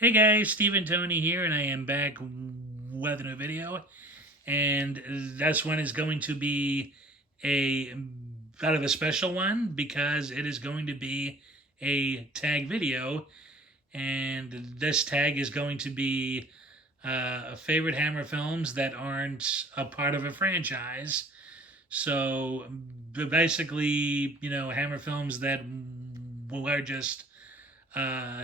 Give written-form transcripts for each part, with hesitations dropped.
Hey guys, Stephen Tony here, and I am back with a new video. And this one is going to be a bit of a special one because it is going to be a tag video, and this tag is going to be favorite Hammer films that aren't a part of a franchise. So basically, Hammer films that were just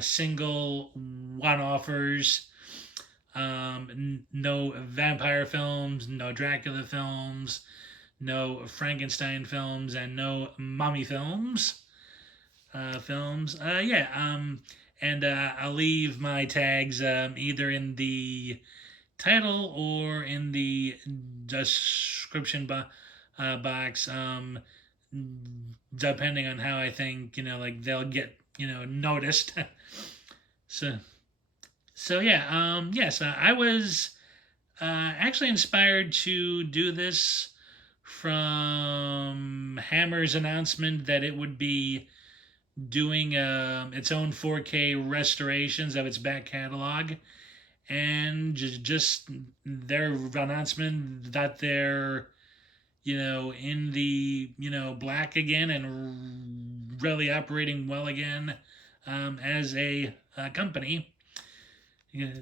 single one offers. No vampire films, no Dracula films, no Frankenstein films, and no mummy films. Yeah. And I'll leave my tags either in the title or in the description box, depending on how I think like they'll get noticed. so yeah, yes, I was actually inspired to do this from Hammer's announcement that it would be doing its own 4K restorations of its back catalog, and just their announcement that they're in the black again and really operating well again as a company. Yeah.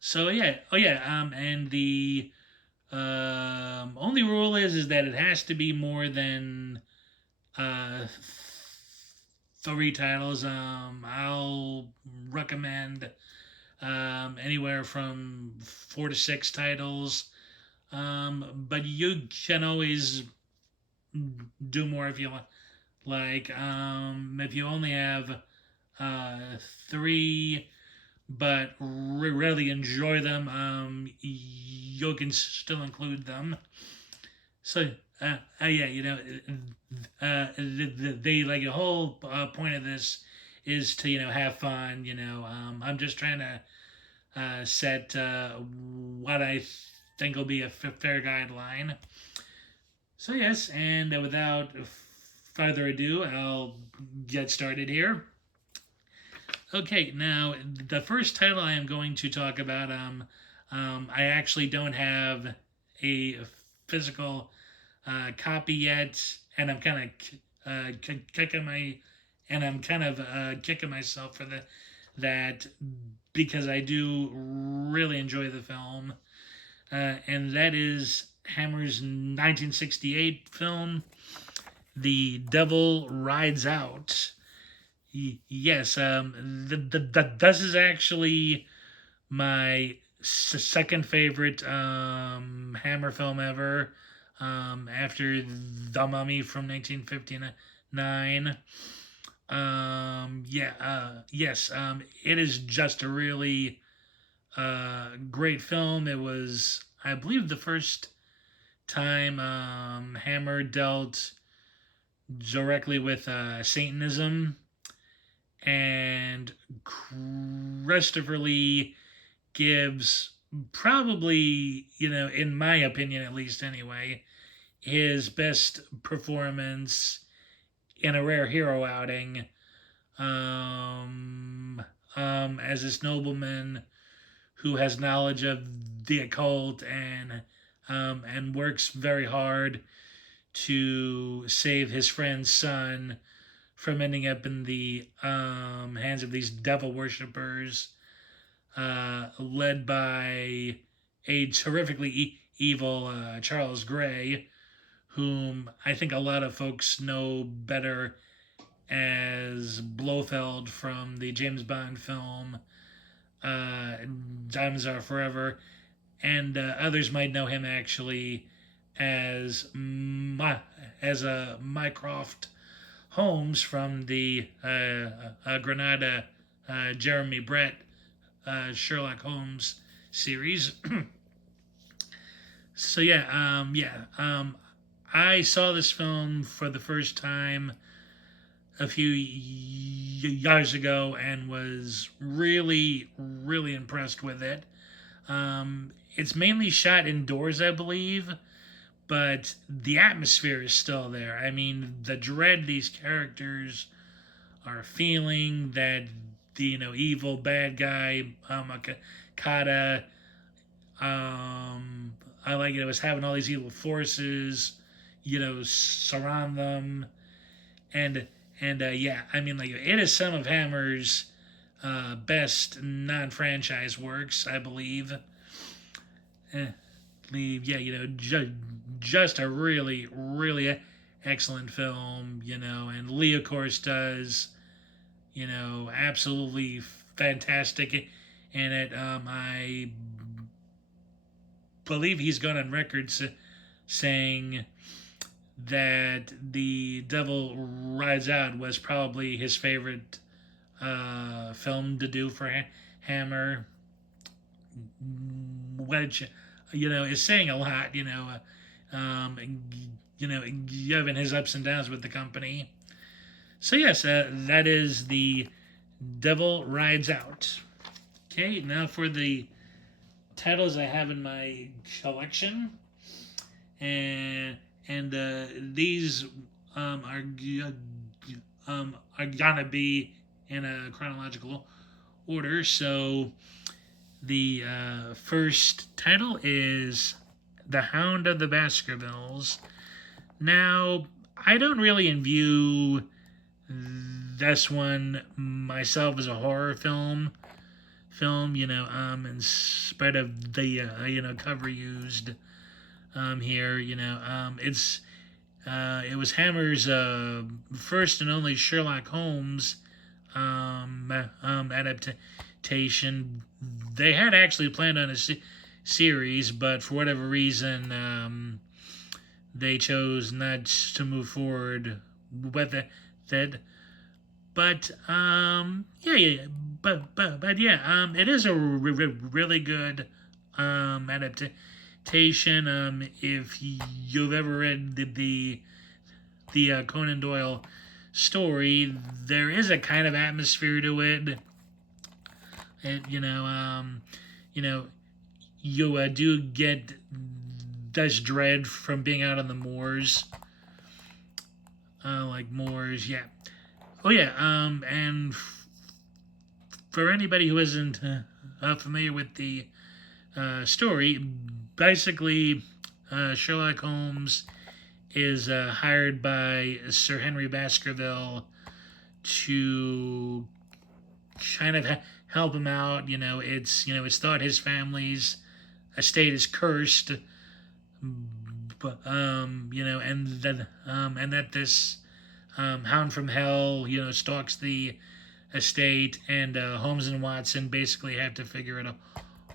So yeah, oh yeah, and the only rule is that it has to be more than uh, three titles. I'll recommend anywhere from 4 to 6 titles. But you can always do more if you like. If you only have uh, three, but really enjoy them, you can still include them. So, yeah, they like the whole point of this is to have fun. I'm just trying to set what I think will be a fair guideline. So yes, and without further ado, I'll get started here. Okay, now the first title I am going to talk about, I actually don't have a physical copy yet, and I'm kind of kicking my, and I'm kind of kicking myself for that because I do really enjoy the film, and that is Hammer's 1968 film, The Devil Rides Out. Yes, this is actually my second favorite Hammer film ever, after The Mummy from 1959. Yeah, yes, it is just a really great film. It was, I believe, the first time Hammer dealt directly with Satanism, and Christopher Lee gives probably, in my opinion at least anyway, his best performance in a rare hero outing, um, as this nobleman who has knowledge of the occult and works very hard to save his friend's son from ending up in the hands of these devil worshippers, led by a terrifically evil Charles Gray, whom I think a lot of folks know better as Blofeld from the James Bond film uh, Diamonds Are Forever, and others might know him actually as a Mycroft Holmes from the Granada Jeremy Brett Sherlock Holmes series. So I saw this film for the first time a few years ago and was really, really impressed with it. It's mainly shot indoors, I believe, but the atmosphere is still there. I mean, the dread these characters are feeling, that the evil bad guy, Akata. I like it. It was having all these evil forces, surround them, and yeah, I mean, like, it is some of Hammer's best non-franchise works, I believe. Eh, yeah, just a really, really excellent film, and Lee, of course, does, absolutely fantastic in it. I believe he's gone on record saying that The Devil Rides Out was probably his favorite film to do for Hammer, which is saying a lot. Um, given his ups and downs with the company. So yes, that is The Devil Rides Out. Okay, now for the titles I have in my collection, and these are gonna be in a chronological order. So the first title is The Hound of the Baskervilles. Now, I don't really view this one myself as a horror film, in spite of the cover used here. It was Hammer's first and only Sherlock Holmes adaptation. They had actually planned on a series, but for whatever reason, they chose not to move forward with it. But yeah, it is a really good adaptation. If you've ever read the Conan Doyle story, there is a kind of atmosphere to it. And you do get this dread from being out on the moors, like moors, yeah. Oh yeah, and for anybody who isn't familiar with the story, basically, Sherlock Holmes is hired by Sir Henry Baskerville to kind of help him out. It's thought his family's estate is cursed, but and that this hound from hell, stalks the estate, and Holmes and Watson basically have to figure it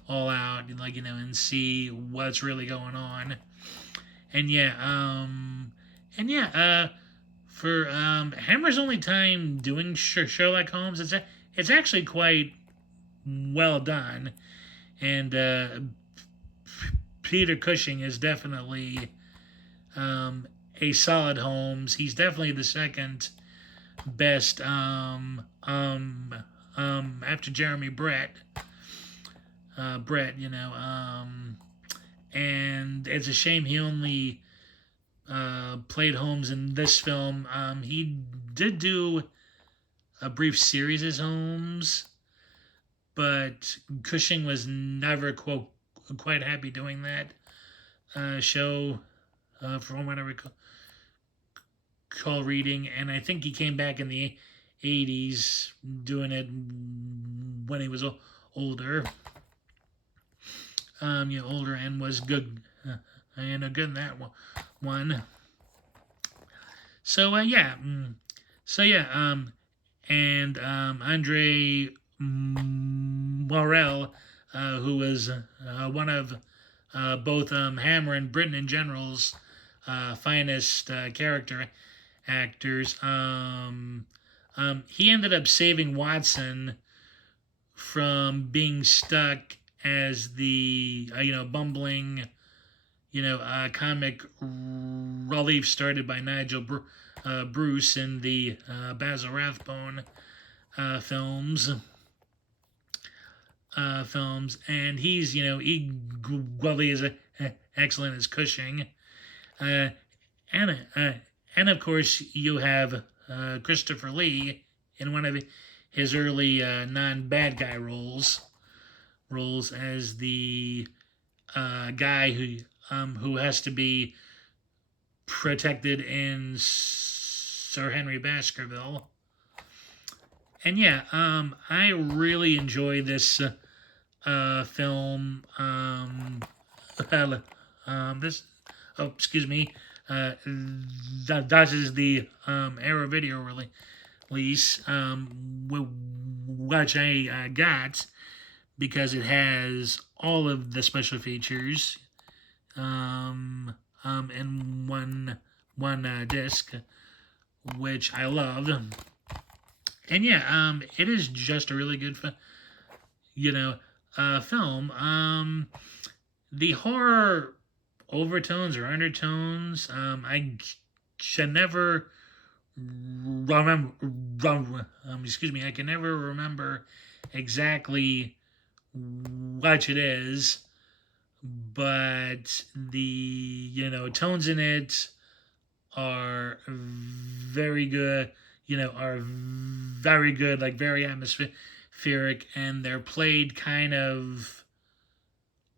all out, and see what's really going on. And for Hammer's only time doing Sherlock Holmes, it's actually quite well done, and Peter Cushing is definitely a solid Holmes. He's definitely the second best after Jeremy Brett. And it's a shame he only played Holmes in this film. He did do a brief series as Holmes, but Cushing was never quite happy doing that show, from what I recall reading, and I think he came back in the 80s doing it when he was older. Older, and was good, good in that one. So and Andre Morel, who was one of both Hammer and Britain in General's finest character actors. He ended up saving Watson from being stuck as the bumbling comic relief started by Nigel Bruce in the Basil Rathbone films. And he's equally as excellent as Cushing, and of course you have Christopher Lee in one of his early non-bad guy roles as the guy who has to be protected in Sir Henry Baskerville. And yeah, I really enjoy this film. This, oh, excuse me. That is the Arrow video release, which I got because it has all of the special features in one disc, which I love. And yeah, it is just a really good, film. The horror overtones or undertones, I can never remember. Excuse me, I can never remember exactly what it is, but the tones in it are very good. Are very good, like very atmospheric, and they're played kind of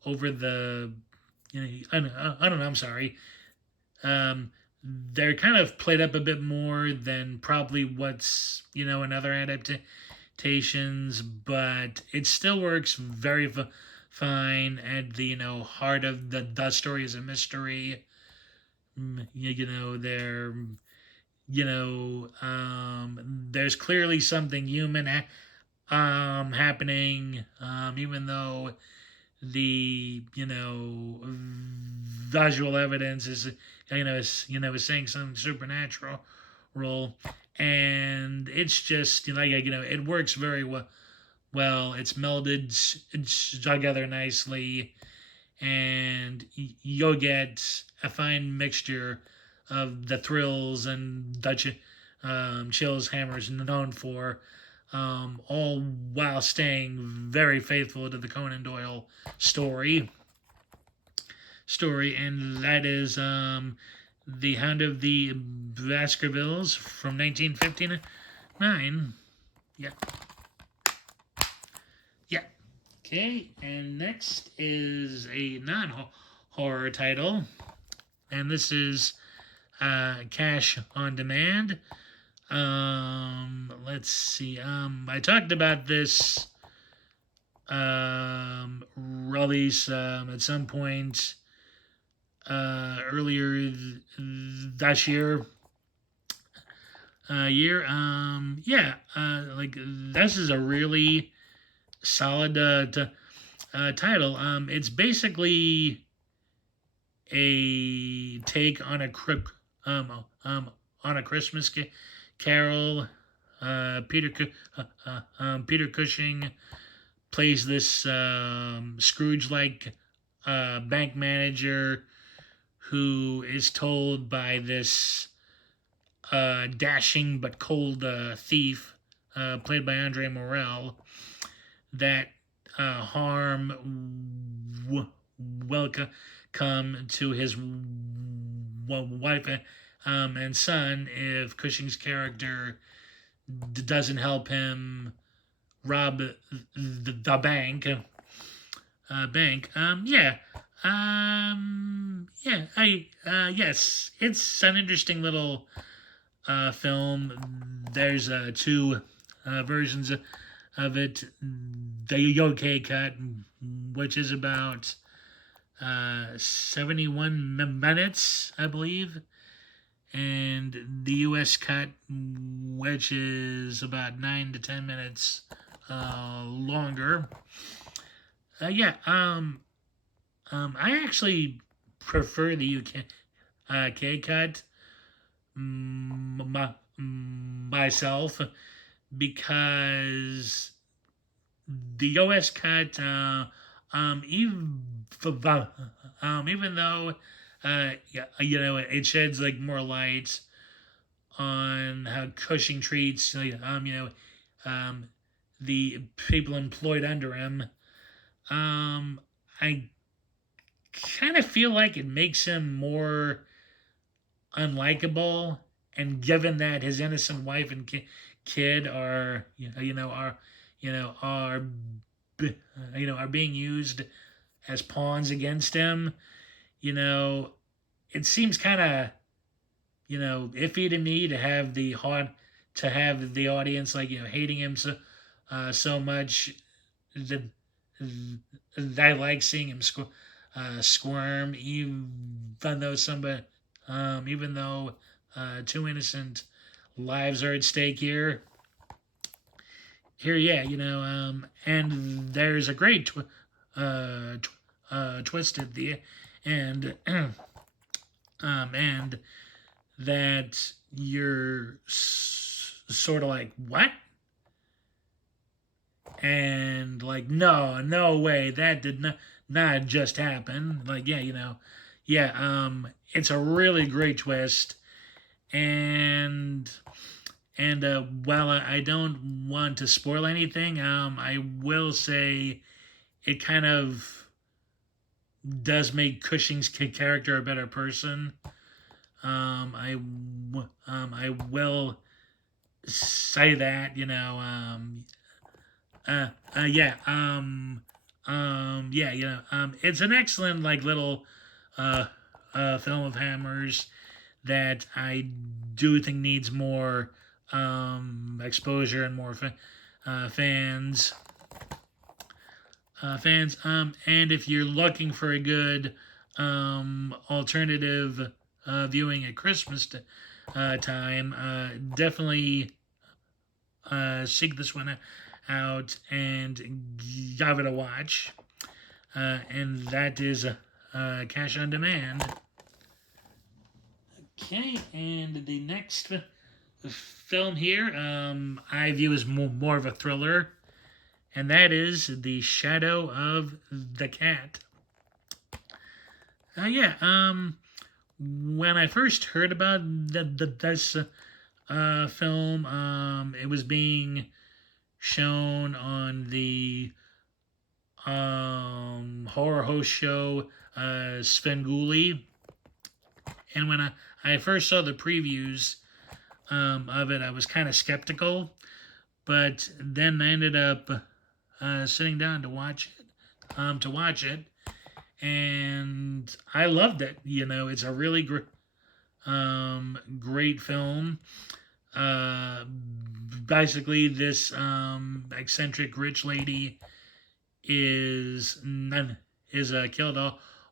over the. I don't know. I'm sorry. They're kind of played up a bit more than probably what's in other adaptations, but it still works very fine. And the heart of the story is a mystery. They're there's clearly something human happening, even though the visual evidence is is saying something supernatural role. And it's just it works very well. It's melded together nicely, and you'll get a fine mixture of the thrills and the chills Hammer's known for, all while staying very faithful to the Conan Doyle story. And that is The Hound of the Baskervilles from 1959. Yeah. Yeah. Okay, and next is a non-horror title, and this is Cash on Demand. Let's see. I talked about this release at some point earlier this year. Yeah. Like this is a really solid title. It's basically a take on a Christmas Carol. Peter Cushing plays this Scrooge-like bank manager who is told by this dashing but cold thief, played by Andre Morel, that harm will come to his wife and son if Cushing's character doesn't help him rob the bank. Yeah. Yeah. Yes, it's an interesting little film. There's two versions of it. The UK cut, which is about 71 minutes, I believe, and the US cut, which is about 9 to 10 minutes longer. Yeah, I actually prefer the UK cut myself, because the US cut, even though it sheds like more light on how Cushing treats the people employed under him. I kind of feel like it makes him more unlikable, and given that his innocent wife and kid are are are being used as pawns against him. You know, it seems kind of iffy to me to have the audience hating him so much that I like seeing him squirm, even though two innocent lives are at stake here. Yeah, and there's a great twist at the end, and that you're sort of like, what? And like, no way, that did not just happen. Like, yeah, it's a really great twist. And while I don't want to spoil anything, I will say it kind of does make Cushing's character a better person. I will say that, uh, yeah, it's an excellent little uh, film of Hammers that I do think needs more exposure and more fans. And if you're looking for a good alternative viewing at Christmas time, definitely seek this one out and give it a watch. And that is Cash on Demand. Okay, and the next film here I view as more of a thriller, and that is The Shadow of the Cat. When I first heard about this film, it was being shown on the horror host show Svengoolie. And when I first saw the previews of it, I was kind of skeptical. But then I ended up sitting down to watch it, and I loved it. It's a really great film. Basically, this eccentric rich lady is killed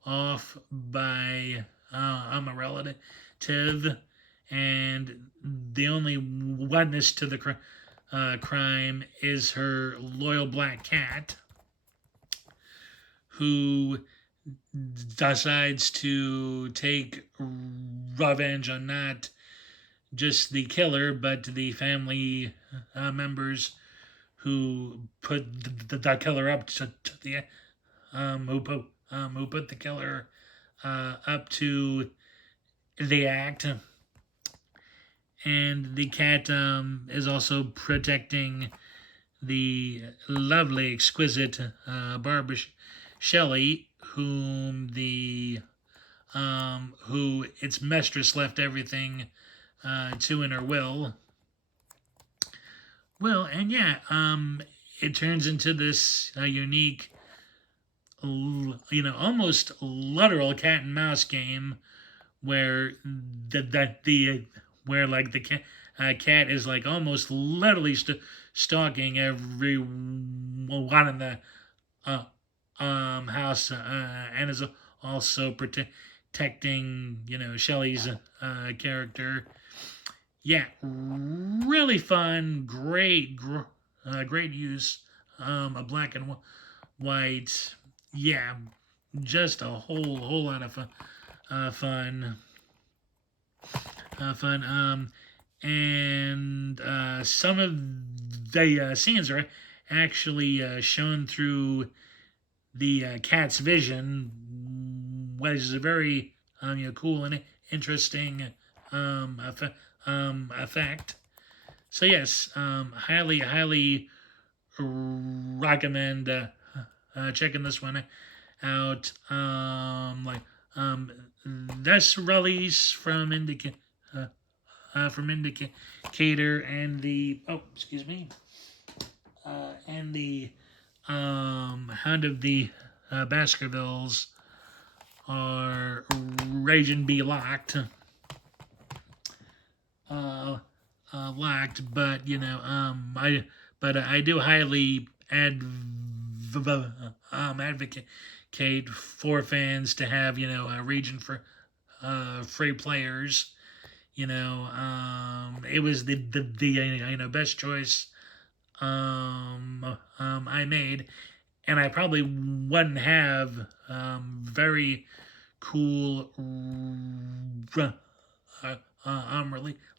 off by a relative, and the only witness to the crime is her loyal black cat, who decides to take revenge on not just the killer, but the family members who put the killer up to the who put the killer up to the act. And the cat is also protecting the lovely, exquisite Barbara Shelley, who its mistress left everything to in her will. Well, and yeah, it turns into this unique, almost literal cat and mouse game where the cat is almost literally stalking every one in the house, and is also protecting Shelley's character. Yeah, really fun, great use of black and white. Yeah, just a whole lot of fun. And some of the scenes are actually shown through the cat's vision, which is a very cool and interesting effect. So yes, highly recommend checking this one out. This release from from Indicator and the and the Hound of the Baskervilles are Raging Be Locked. Locked, but I do highly advocate for fans to have a region for free players. It was the best choice I made, and I probably wouldn't have very cool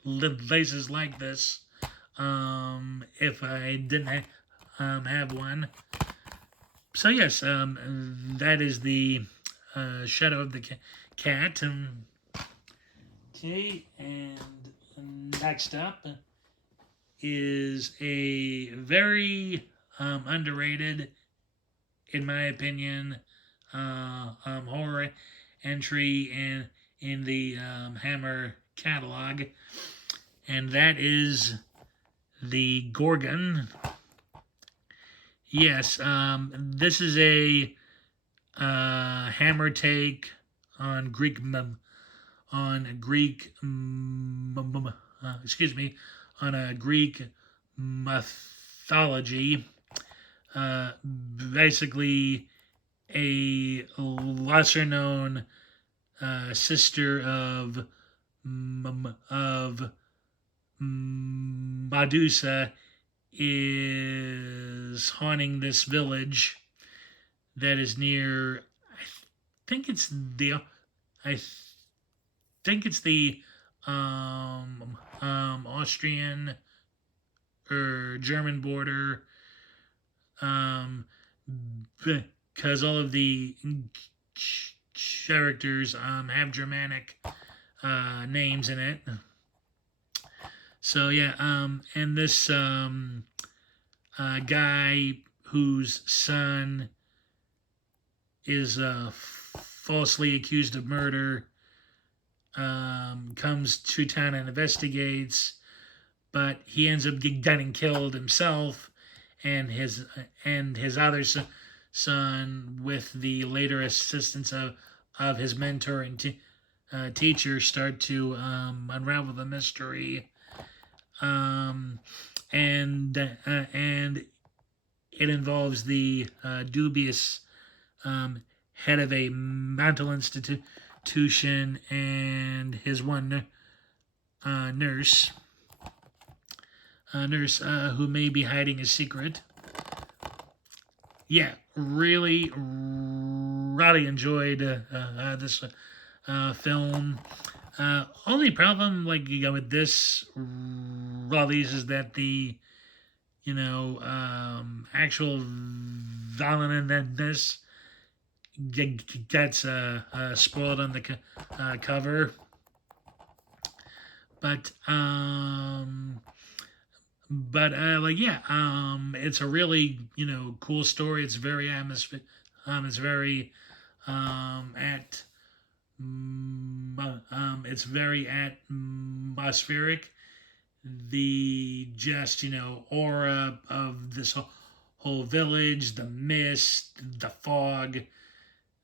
releases like this if I didn't have one. So yes, that is the Shadow of the Cat. Okay, and next up is a very underrated, in my opinion, horror entry in the Hammer catalog, and that is the Gorgon. Yes, this is a Hammer take on on a Greek mythology. Basically, a lesser known sister of Medusa is haunting this village that is near. Think it's the. I think it's the Austrian or German border. Because all of the characters have Germanic names in it. So yeah, and this guy whose son is falsely accused of murder comes to town and investigates, but he ends up getting killed himself, and his other son, with the later assistance of his mentor and teacher, start to unravel the mystery. And it involves the dubious head of a mental institution and his one nurse who may be hiding a secret. Yeah, really enjoyed this film. Only problem, with this release is that the actual violin in this gets spoiled on the cover, but it's a really cool story. It's very atmospheric. It's very at it's very atmospheric. The just aura of this whole village, the mist, the fog,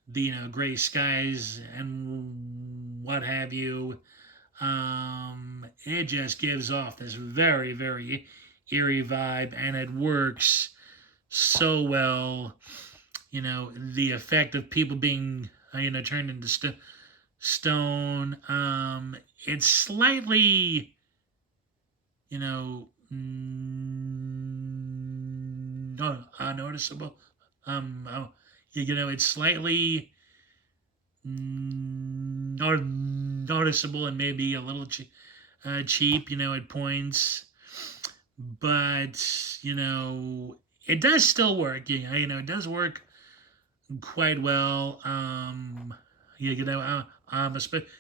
the gray skies, and what have you. It just gives off this very, very eerie vibe, and it works so well. The effect of people being turned into stone. It's slightly noticeable. It's slightly noticeable and maybe a little cheap, at points, but it does still work. It does work quite well.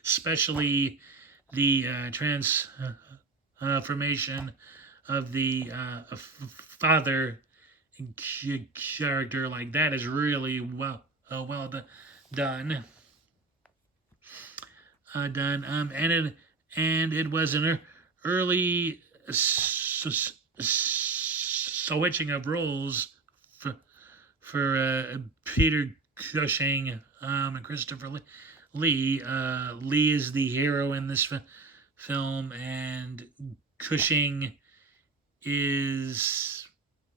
Especially the transformation of the father character, like that is really well done. And it was an early switching of roles for Peter Cushing and Christopher Lee. Lee is the hero in this film, and Cushing is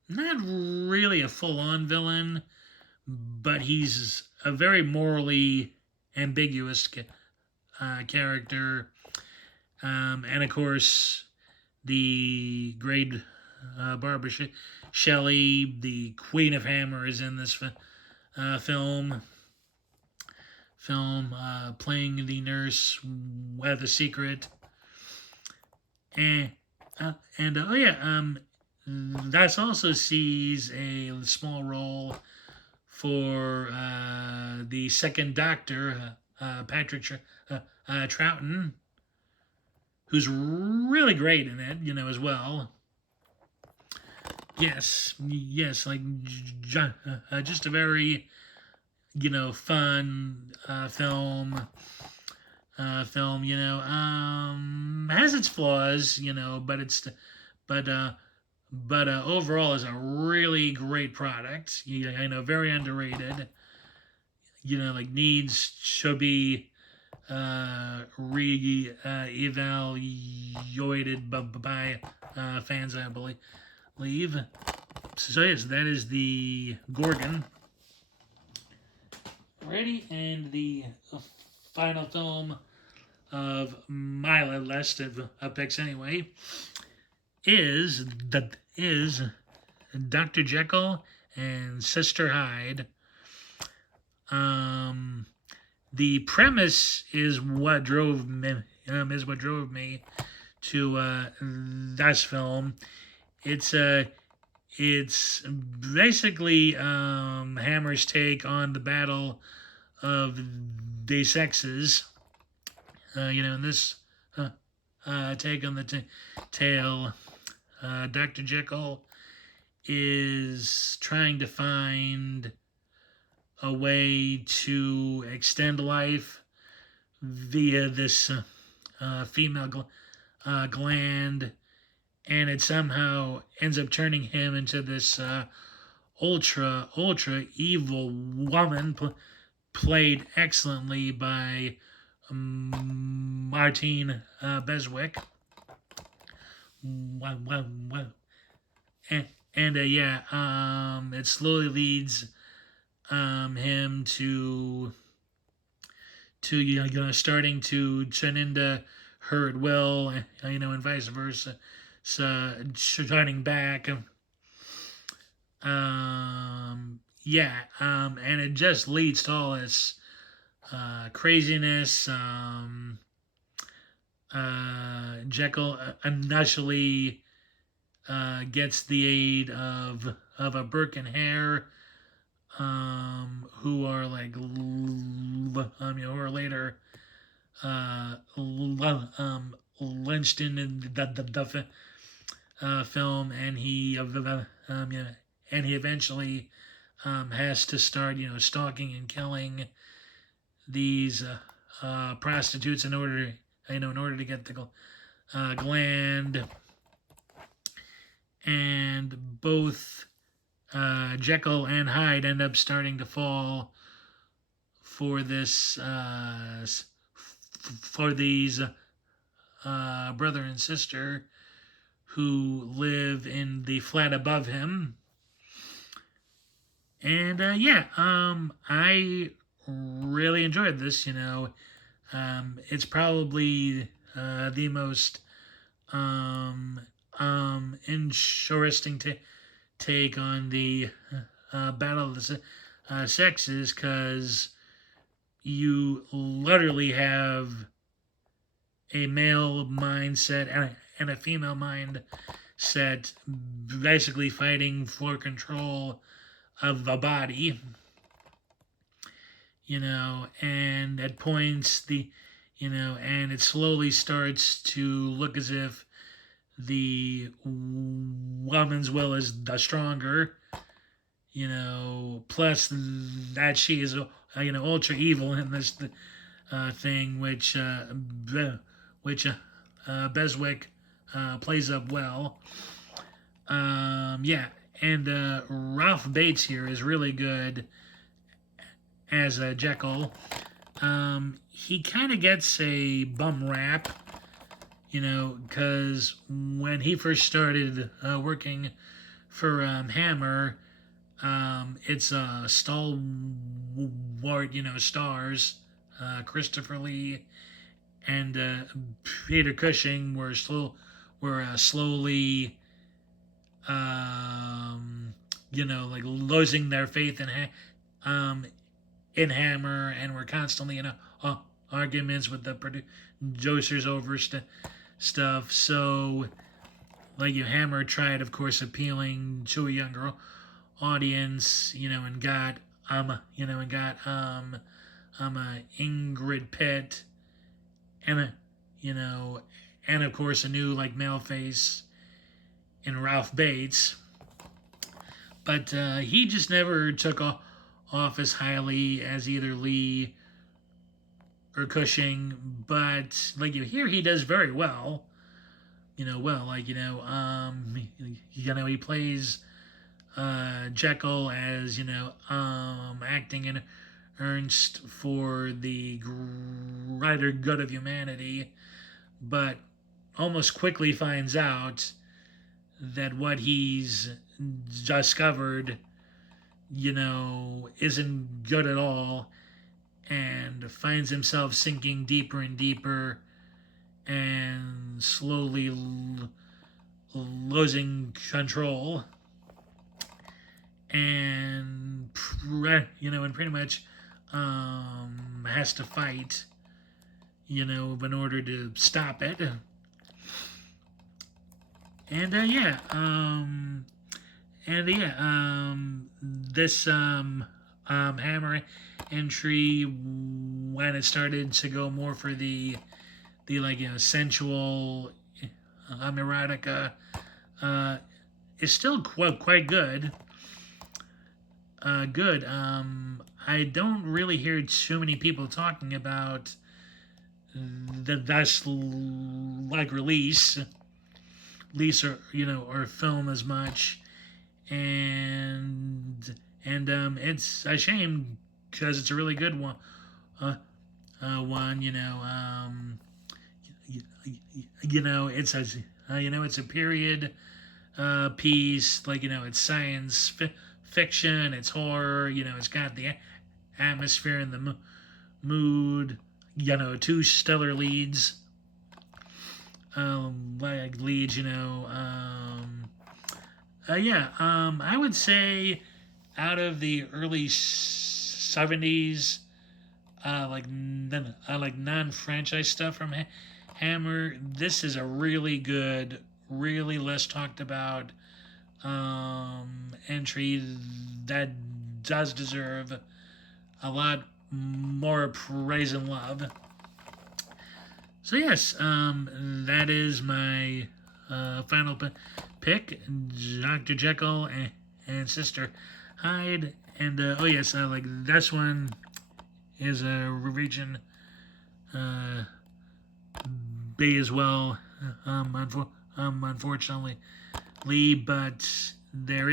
not really a full-on villain, but he's a very morally ambiguous character. And of course, the great Barbara Shelley, the Queen of Hammer, is in this film. Playing the nurse with a secret, and oh yeah, that also sees a small role for the second Doctor, Patrick Troughton, who's really great in it, as well. Yes, like just a very, fun film. Has its flaws, but overall is a really great product. I know, very underrated. Like needs should be re-evaluated by fans, I believe. So yes, that is the Gorgon. Ready, and the final film of my list of picks, anyway, is Dr. Jekyll and Sister Hyde. The premise is what drove me to this film. It's basically Hammer's take on the battle of the sexes. In this take on the tale, Dr. Jekyll is trying to find a way to extend life via this female gland, and it somehow ends up turning him into this ultra evil woman, played excellently by Martine Beswick. And it slowly leads him to starting to turn into her at will, and vice versa. So turning back. And it just leads to all this craziness. Jekyll initially gets the aid of a Burke and Hare, who are like, who are later lynched in the film, and he eventually has to start, stalking and killing these prostitutes in order to get the gland. And both Jekyll and Hyde end up starting to fall for this for these brother and sister who live in the flat above him. And I really enjoyed this. It's probably the most interesting take on the battle of the sexes, because you literally have a male mindset and a female mindset basically fighting for control of the body, and at points and it slowly starts to look as if the woman's will is the stronger, plus that she is ultra evil in this thing, which Beswick plays up well. Yeah, and Ralph Bates here is really good as Jekyll. He kind of gets a bum rap, because when he first started working for Hammer, it's stalwart, stars. Christopher Lee and Peter Cushing were slowly, like losing their faith in Hammer, and were constantly arguments with the producers over stuff. So, like Hammer tried, of course, appealing to a younger audience, and got Ingrid Pitt, and and of course a new like male face in Ralph Bates. But he just never took off as highly as either Lee or Cushing. But like here, he does very well. He plays Jekyll as acting in earnest for the greater good of humanity, but almost quickly finds out that what he's discovered, isn't good at all, and finds himself sinking deeper and deeper and slowly losing control. And and pretty much has to fight, in order to stop it. And this Hammer entry, when it started to go more for the sensual erotica, is still quite good. Good. I don't really hear too many people talking about that's like release or film as much, and it's a shame because it's a really good one. It's it's a period piece, it's science fiction, it's horror, it's got the atmosphere and the mood, two stellar leads, I would say out of the early 70s, like non-franchise stuff from Hammer, this is a really good, really less talked about entry that does deserve a lot more praise and love. So yes, that is my final pick, Dr. Jekyll and Sister Hyde. And like this one is a region B as well. Unfortunately, Lee, but there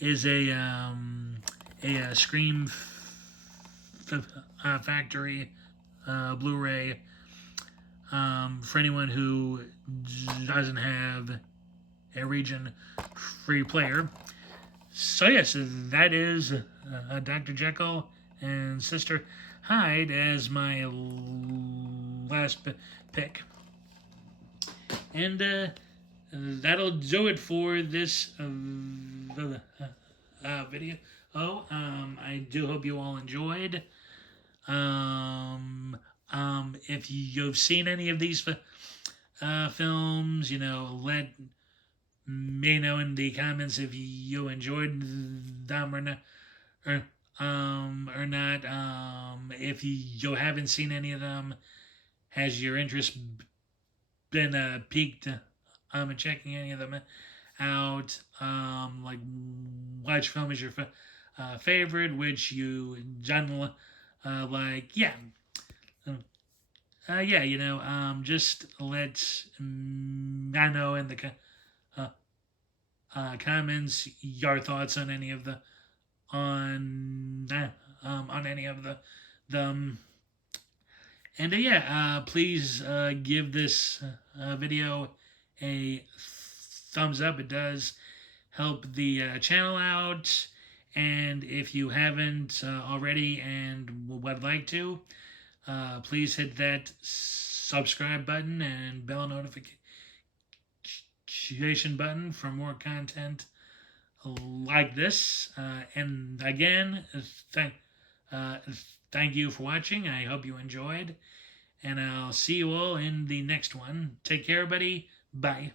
is a Scream Factory Blu-ray for anyone who doesn't have a region free player. So yes, that is Dr. Jekyll and Sister Hyde as my last pick. And that'll do it for this video. I do hope you all enjoyed. If you've seen any of these films, let me know in the comments if you enjoyed them or not. Or not. If you haven't seen any of them, has your interest been piqued in checking any of them out? Like, which film is your favorite? Which you generally like? Yeah. yeah, just let I know in the uh, comments your thoughts on any of the on any of the yeah, please give this video a thumbs up. It does help the channel out. And if you haven't already and would like to, please hit that subscribe button and bell notification button for more content like this. And again, uh, thank you for watching. I hope you enjoyed, and I'll see you all in the next one. Take care, everybody. Bye.